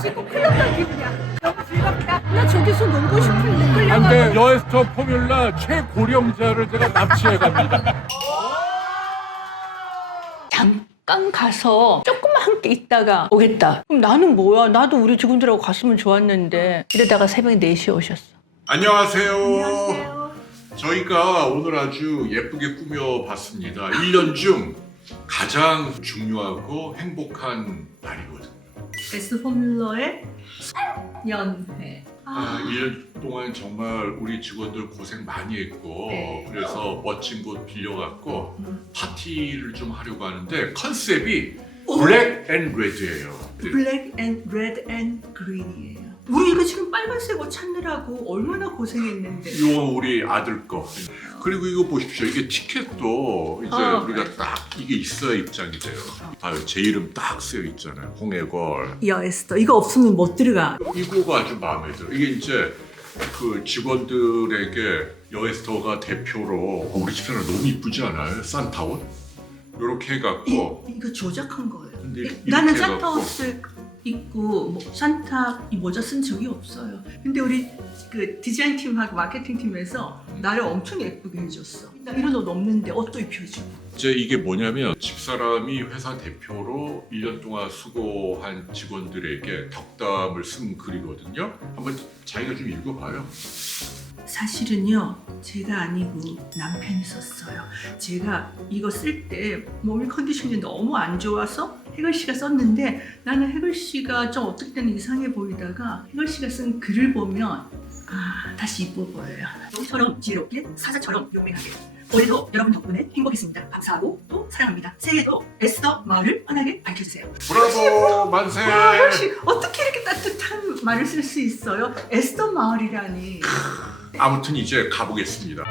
마치 꼭 흘렀던 기분이야. 너무 즐겁다. 나 저기서 놀고 싶은데 안돼, 끌려가고. 여에스터 포뮬라 최고령자를 제가 납치해 갑니다. 잠깐 가서 조금만 함께 있다가 오겠다. 그럼 나는 뭐야? 나도 우리 직원들하고 갔으면 좋았는데 이러다가 새벽 4시에 오셨어. 안녕하세요. 저희가 오늘 아주 예쁘게 꾸며봤습니다. 1년 중 가장 중요하고 행복한 날이거든요. S 포뮬러의 연회. 1년 동안 정말 우리 직원들 고생 많이 했고 네. 그래서 멋진 곳 빌려갖고 파티를 좀 하려고 하는데 컨셉이 오. 블랙 앤 레드예요. 블랙 앤 레드 앤 그린이에요. 우리 이거 지금 빨간색 옷 찾느라고 얼마나 고생했는데. 이거 우리 아들 거. 그리고 이거 보십시오. 이게 티켓도 이제 우리가 딱 이게 있어야 입장이 돼요. 봐요. 제 이름 딱 쓰여 있잖아요. 홍해걸. 여에스터 이거 없으면 못 들어가. 이거가 아주 마음에 들어. 이게 이제 그 직원들에게 여에스터가 대표로 우리 집사람 너무 이쁘지 않아요? 산타 옷? 이렇게 해갖고 이거 조작한 거예요. 근데 이렇게 나는 해갖고. 산타 옷을 입고 뭐 산타 이 모자 쓴 적이 없어요. 근데 우리 그 디자인 팀하고 마케팅 팀에서 나를 엄청 예쁘게 해줬어. 나 이런 옷 없는데 옷도 입혀주고. 이제 이게 뭐냐면 집사람이 회사 대표로 1년 동안 수고한 직원들에게 덕담을 쓴 글이거든요. 한번 자기가 좀 읽어봐요. 사실은요, 제가 아니고 남편이 썼어요. 제가 이거 쓸 때 몸 컨디션이 너무 안 좋아서 해걸 씨가 썼는데 나는 해걸 씨가 좀 어떨 때는 이상해 보이다가 해걸 씨가 쓴 글을 보면 다시 이뻐 보여요. 처럼 지혜롭게 사자처럼 용맹하게 올해도 여러분 덕분에 행복했습니다. 감사하고 또 사랑합니다. 새해에도 에스더 마을을 환하게 밝혀주세요. 브라보 만세! 해걸 씨 어떻게 이렇게 따뜻한 말을 쓸 수 있어요? 에스더 마을이라니. 아무튼 이제 가보겠습니다.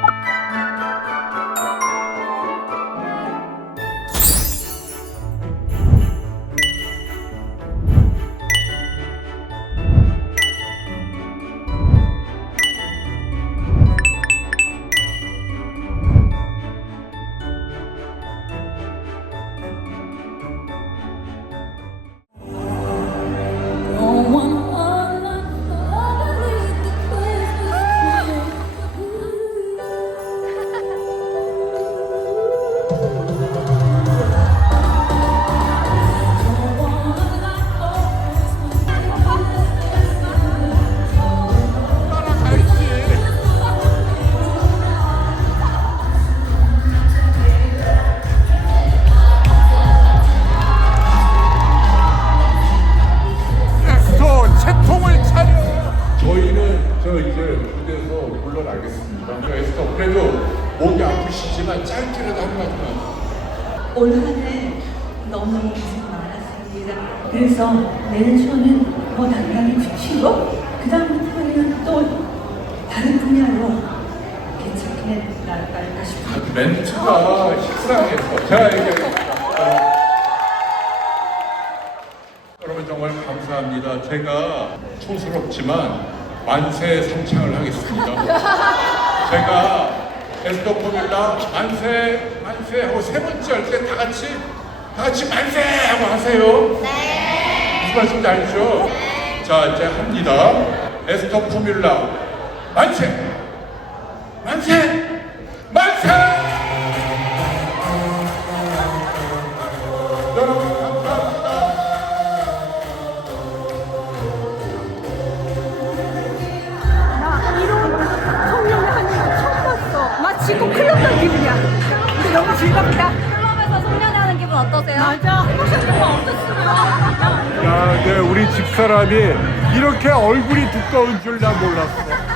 채통을 차려. 저희는 이제 무대에서 물러나겠습니다. 에스터 그래도 목이 아프시지만 짧게라도 한 말만. 올 한해 너무 고생 많았습니다. 그래서 내년 초는 더 당당히 굳히고 그 다음부터는 또 다른 분야로 괜찮게 나아갈까 싶어요. 멘트가 식상해서 제가 얘기하겠습니다. 여러분 정말 감사합니다. 제가 촌스럽지만 만세 상창을 하겠습니다. 제가 에스더 포뮬라 만세 만세 하고 세 번째 할 때 다 같이 만세 하고 하세요. 네. 무슨 말씀인지 알죠? 네. 자 이제 합니다. 에스더 포뮬라 만세 만세 만세. 여러분 감사합니다. 나 이런 성령의 하늘을 처음 봤어. 마치 꼭 흘렀던 기분이야. 근데 너무 즐겁다. 클럽에서 송년회하는 기분 어떠세요? 맞아. 하셨던 거 어떻습니까? 야, 네, 우리 집사람이 이렇게 얼굴이 두꺼운 줄 난 몰랐어.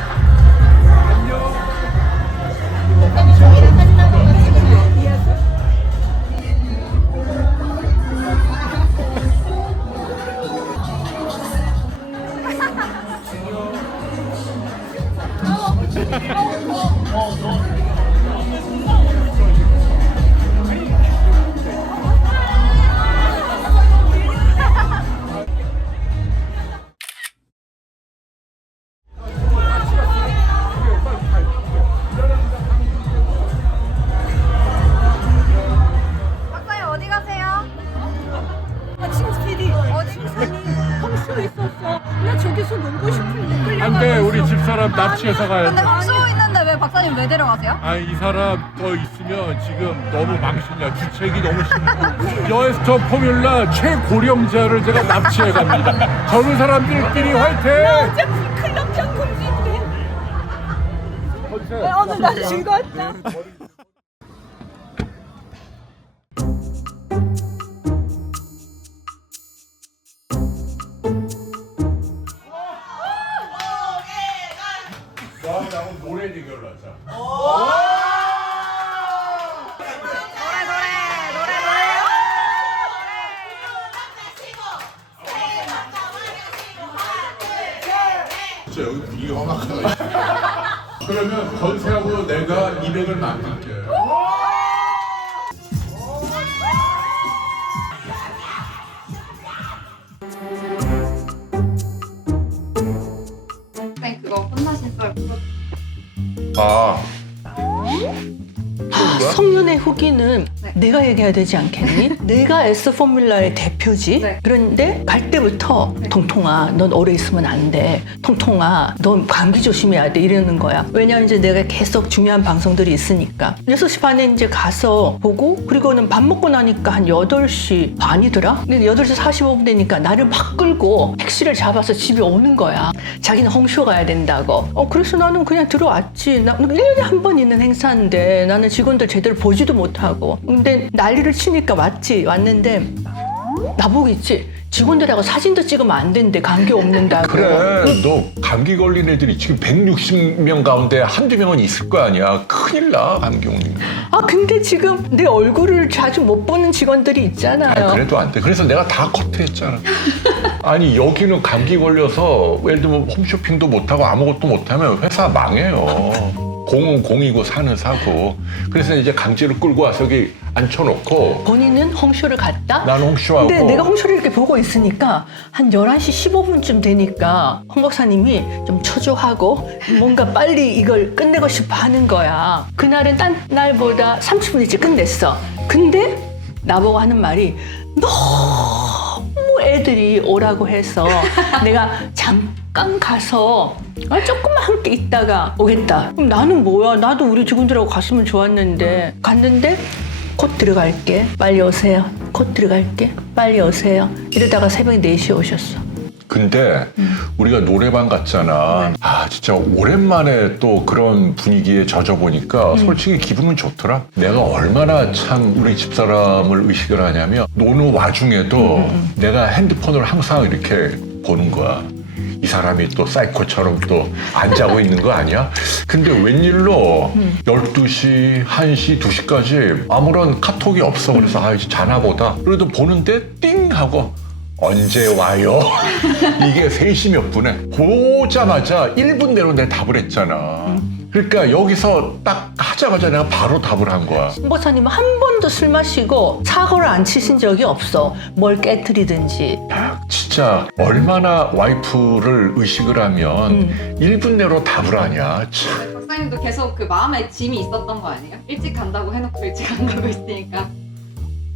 납치해서 가야 근데 돼. 홍수 있는데 왜 박사님 왜 데려가세요? 아, 이 사람 더 있으면 지금 너무 망신이야. 주책이 너무 심해. 여에스터 포뮬라 최고령자를 제가 납치해 갑니다. 젊은 사람들끼리 화이팅! 어차피 클럽장 금지인데. 오늘 날 즐거웠다. 너하고 노래 대결을 하자. 진짜 여기 분위기가 험악하다. 그러면 건세하고 내가 200을 만들게. 네, 그거 끝나신 썰 아, 성년의 후기는 네. 내가 얘기해야 되지 않겠니? 내가 S 포뮬라의 대표지. 네. 그런데 갈 때부터 통통아, 넌 오래 있으면 안 돼. 통통아, 넌 감기 조심해야 돼. 이러는 거야. 왜냐면 이제 내가 계속 중요한 방송들이 있으니까. 6시 반에 이제 가서 보고, 그리고는 밥 먹고 나니까 한 8시 반이더라? 근데 8시 45분 되니까 나를 막 끌고 택시를 잡아서 집에 오는 거야. 자기는 홍쇼 가야 된다고. 그래서 나는 그냥 들어왔지. 나 1년에 한 번 있는 행사인데 나는 직원들 제대로 보지도 못하고. 근데 난리를 치니까 왔는데 나보고 있지. 직원들하고 사진도 찍으면 안 된대. 감기 없는다고. 그래. 너 감기 걸린 애들이 지금 160명 가운데 한두 명은 있을 거 아니야. 큰일 나, 감기 오는 거. 근데 지금 내 얼굴을 자주 못 보는 직원들이 있잖아요. 그래도 안 돼. 그래서 내가 다 커트했잖아. 아니, 여기는 감기 걸려서 예를 들면 홈쇼핑도 못하고 아무것도 못하면 회사 망해요. 공은 공이고 사는 사고. 그래서 이제 강제로 끌고 와서 여기 앉혀놓고 본인은 홍쇼를 갔다? 나는 홍쇼하고. 근데 내가 홍쇼를 이렇게 보고 있으니까 한 11시 15분쯤 되니까 홍 박사님이 좀 초조하고 뭔가 빨리 이걸 끝내고 싶어 하는 거야. 그날은 딴 날보다 30분 일찍 끝냈어. 근데 나보고 하는 말이 너무 애들이 오라고 해서 내가 잠깐 가서 조금만 함께 있다가 오겠다. 그럼 나는 뭐야? 나도 우리 직원들하고 갔으면 좋았는데 갔는데 곧 들어갈게. 빨리 오세요. 곧 들어갈게. 빨리 오세요. 이러다가 새벽 4시에 오셨어. 근데 우리가 노래방 갔잖아. 아, 진짜 오랜만에 또 그런 분위기에 젖어보니까 솔직히 기분은 좋더라. 내가 얼마나 참 우리 집사람을 의식을 하냐면 노는 와중에도 내가 핸드폰을 항상 이렇게 보는 거야. 이 사람이 또 사이코처럼 또 안 자고 있는 거 아니야? 근데 웬일로 12시, 1시, 2시까지 아무런 카톡이 없어. 그래서 이제 자나 보다. 그래도 보는데 띵 하고 언제 와요? 이게 3시 몇 분에 보자마자 1분 내로 내가 답을 했잖아. 그러니까 여기서 딱 하자마자 내가 바로 답을 한 거야. 홍 박사님은 한 번도 술 마시고 사고를 안 치신 적이 없어. 뭘 깨트리든지. 야, 진짜 얼마나 와이프를 의식을 하면 1분 내로 답을 하냐. 참. 박사님도 계속 그 마음에 짐이 있었던 거 아니에요? 일찍 간다고 해놓고 일찍 안 가고 있으니까.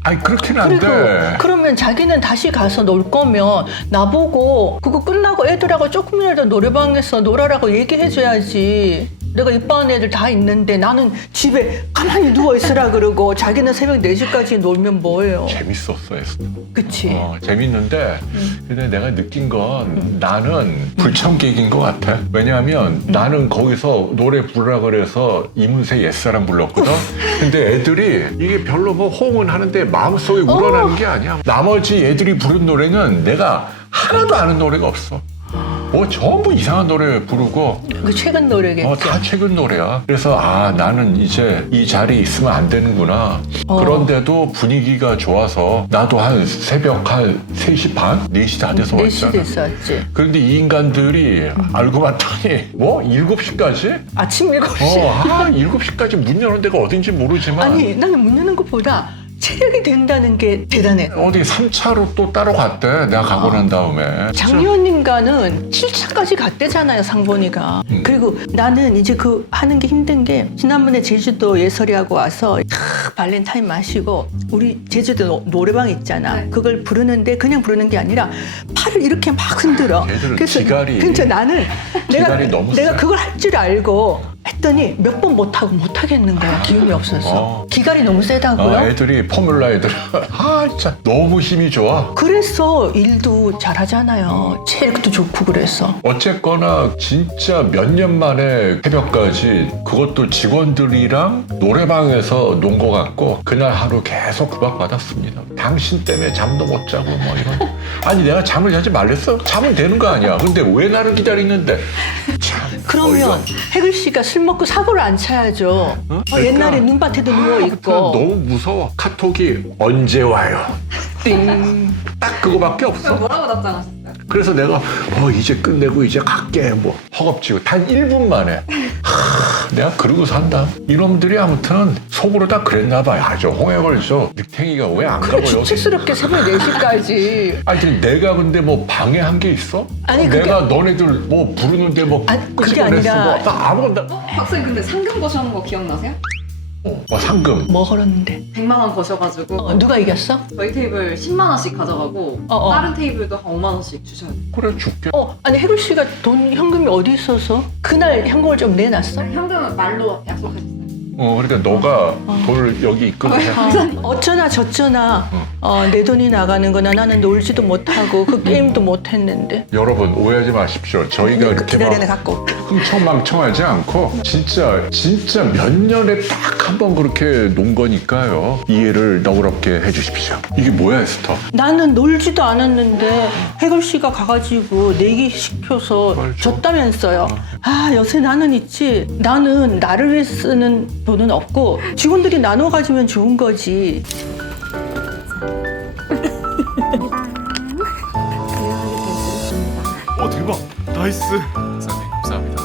아니, 그렇긴 한데. 그러면 자기는 다시 가서 놀 거면 나보고 그거 끝나고 애들하고 조금이라도 노래방에서 놀아라고 얘기해줘야지. 내가 입방한 애들 다 있는데 나는 집에 가만히 누워있으라 그러고 자기는 새벽 4시까지 놀면 뭐예요? 재밌었어, 에스터. 그치? 재밌는데 근데 내가 느낀 건 나는 불청객인 것 같아. 왜냐하면 나는 거기서 노래 부르라 그래서 이문세 옛사람 불렀거든. 근데 애들이 이게 별로 뭐 호응은 하는데 마음속에 우러나는 게 아니야. 나머지 애들이 부른 노래는 내가 하나도 아는 노래가 없어. 전부 이상한 노래 부르고 그 최근 노래겠죠? 다 최근 노래야. 그래서 나는 이제 이 자리에 있으면 안 되는구나. 그런데도 분위기가 좋아서 나도 한 새벽 한 3시 반? 4시 다 돼서 4시 왔잖아. 됐었지. 그런데 이 인간들이 알고 봤더니 7시까지? 아침 7시. 7시까지 문 여는 데가 어딘지 모르지만 아니 나는 문 여는 것보다 체력이 된다는 게 대단해. 어디 3차로 또 따로 갔대. 내가 가고 난 다음에. 장 의원님과는 7차까지 갔대잖아요, 상본이가. 그리고 나는 이제 그 하는 게 힘든 게 지난번에 제주도 예설이하고 와서 발렌타인 마시고 우리 제주도 노래방 있잖아. 네. 그걸 부르는데 그냥 부르는 게 아니라 팔을 이렇게 막 흔들어. 걔들은 기갈이. 그러니까 나는 기갈이 너무 내가 세. 그걸 할 줄 알고 했더니 몇 번 못하고 못하겠는 거야. 기운이 없어서. 기갈이 너무 세다고요? 애들이 포뮬라 애들. 아, 진짜 너무 힘이 좋아. 그래서 일도 잘하잖아요. 체력도 좋고 그래서. 어쨌거나 진짜 몇 년 만에 새벽까지 그것도 직원들이랑 노래방에서 논 거 같고 그날 하루 계속 구박받았습니다. 당신 때문에 잠도 못 자고 뭐 이런. 아니 내가 잠을 자지 말랬어? 자면 되는 거 아니야. 근데 왜 나를 기다리는데? 참. 그러면 해글 씨가 술 먹고 사고를 안 쳐야죠. 그러니까. 옛날에 눈밭에도 누워 있고. 너무 무서워. 카톡이 언제 와요? 띵. 딱 그거밖에 없어. 뭐라고 답장하셨어요? 그래서 내가 이제 끝내고 이제 갈게 뭐 허겁지겁 단 1분 만에 내가 그러고 산다. 이놈들이 아무튼 속으로 다 그랬나 봐요. 아주 홍해 걸죠. 늑탱이가 왜 안 그래 가고 여기. 주책스럽게 새벽 4시까지. 아니 내가 근데 뭐 방해한 게 있어? 아니, 그게- 내가 너네들 뭐 부르는데 뭐 아니, 그게 끄집어냈어. 아니라- 뭐, 나 아무것도 박사님 근데 상금 거셔는 거 기억나세요? 상금 뭐 걸었는데? 100만 원 거셔가지고 누가 이겼어? 저희 테이블 10만 원씩 가져가고 다른 테이블도 한 5만 원씩 주셔야 돼요. 그래 줄게. 아니 해글 씨가 돈 현금이 어디 있어서 그날 현금을 좀 내놨어? 현금은 말로 약속하셨어요. 그러니까 너가 돈을 여기 입금을 해. 어쩌나 저쩌나 내 돈이 나가는 거나 나는 놀지도 못하고 그 게임도 못했는데. 여러분 오해하지 마십시오. 저희가 이렇게 기다리는 막 갖고 올게. 흥청망청하지 않고 진짜 몇 년에 딱 한 번 그렇게 논 거니까요. 이해를 너그럽게 해주십시오. 이게 뭐야 에스터? 나는 놀지도 않았는데 해글 씨가 가가지고 내기 시켜서 맞아. 줬다면서요. 요새 나는 있지. 나는 나를 위해 쓰는 돈은 없고 직원들이 나눠 가지면 좋은 거지. 대박. 나이스. 감사합니다.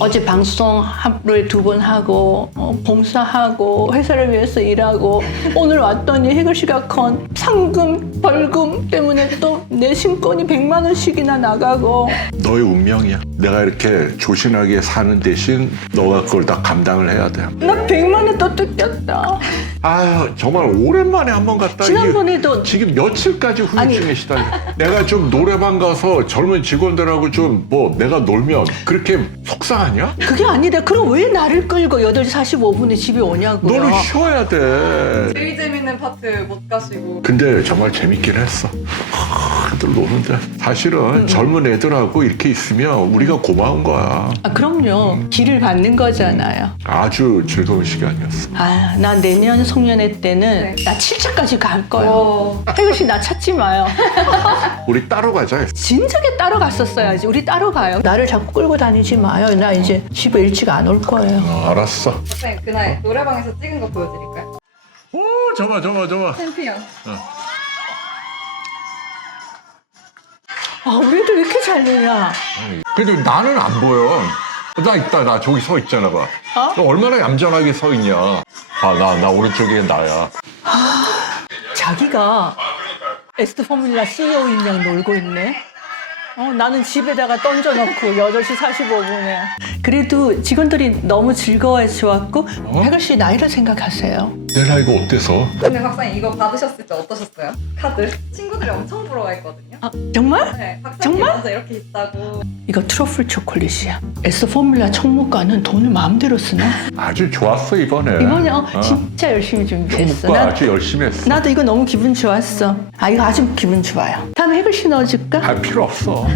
어제 방송 하루에 2번 하고 봉사하고 회사를 위해서 일하고 오늘 왔더니 해글 씨가 건 상금 벌금 때문에 또 내 신권이 100만 원씩이나 나가고. 너의 운명이야. 내가 이렇게 조신하게 사는 대신 너가 그걸 다 감당을 해야 돼. 나 100만 원 또 뜯겼다. 아유 정말 오랜만에 한 번 갔다. 지난번에도 지금 며칠까지 후유증에 아니. 시달려. 내가 좀 노래방 가서 젊은 직원들하고 좀 뭐 내가 놀면 그렇게 속상하냐? 그게 아니다. 그럼 왜 나를 끌고 8시 45분에 집에 오냐고요. 너는 쉬어야 돼. 제일 재밌는 파트 못 가시고 근데 정말 재밌긴 했어. 애들 노는데 사실은 젊은 애들하고 이렇게 있으면 우리가 고마운 거야. 그럼요. 길을 받는 거잖아요. 아주 즐거운 시간이었어. 나 내년 송년회 때는 나 7차까지 갈 거예요. 해글 씨 나 찾지 마요. 우리 따로 가자. 진작에 따로 갔었어야지. 우리 따로 가요. 나를 자꾸 끌고 다니지 마요. 나 이제 집에 일찍 안 올 거예요. 알았어. 박사님 그날 노래방에서 찍은 거 보여드릴까요? 오, 저봐. 챔피언. 우리 애들 왜 이렇게 잘 노냐. 근데 나는 안 보여. 나 저기 서 있잖아, 봐. 너 얼마나 얌전하게 서 있냐. 나 오른쪽에 나야. 자기가 에스트 포뮬라 CEO인 양 놀고 있네. 나는 집에다가 던져놓고 8시 45분에. 그래도 직원들이 너무 즐거워해 주었고. 해글 씨 나이를 생각하세요. 내 나이가 어때서? 근데 박사님 이거 받으셨을 때 어떠셨어요? 카드? 친구들이 엄청 부러워했거든요. 정말? 네, 박사님 정말? 먼저 이렇게 있다고. 이거 트러플 초콜릿이야. 에스트 포뮬라 총무과는 돈을 마음대로 쓰나? 아주 좋았어, 이번에. 이번에 진짜 열심히 준비했어. 총무과 아주 열심히 했어. 나도 이거 너무 기분 좋았어. 이거 아주 기분 좋아요. 다음에 해글 씨 넣어줄까? 할 필요 없어.